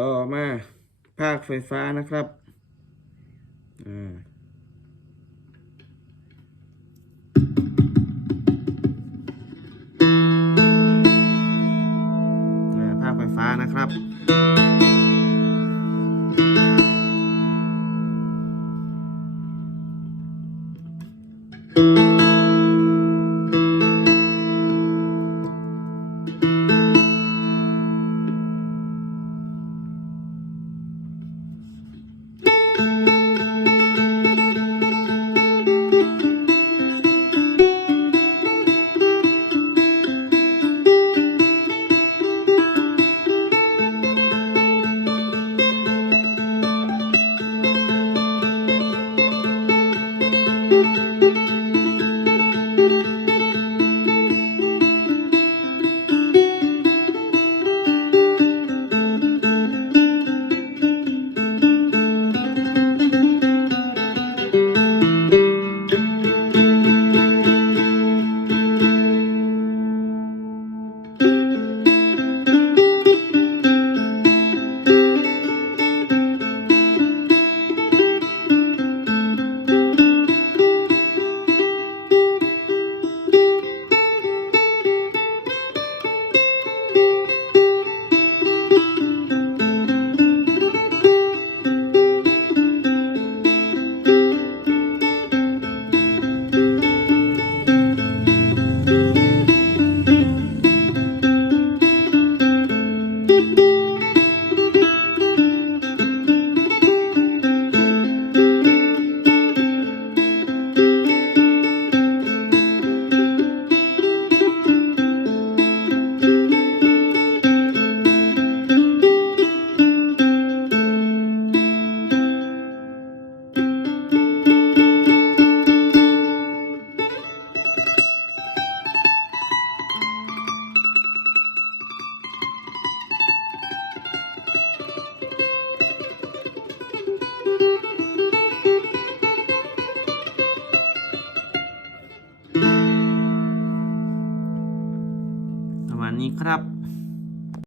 ต่อมาภาคไฟฟ้านะครับอ่าภาคไฟฟ้านะครับประม นี้ครับ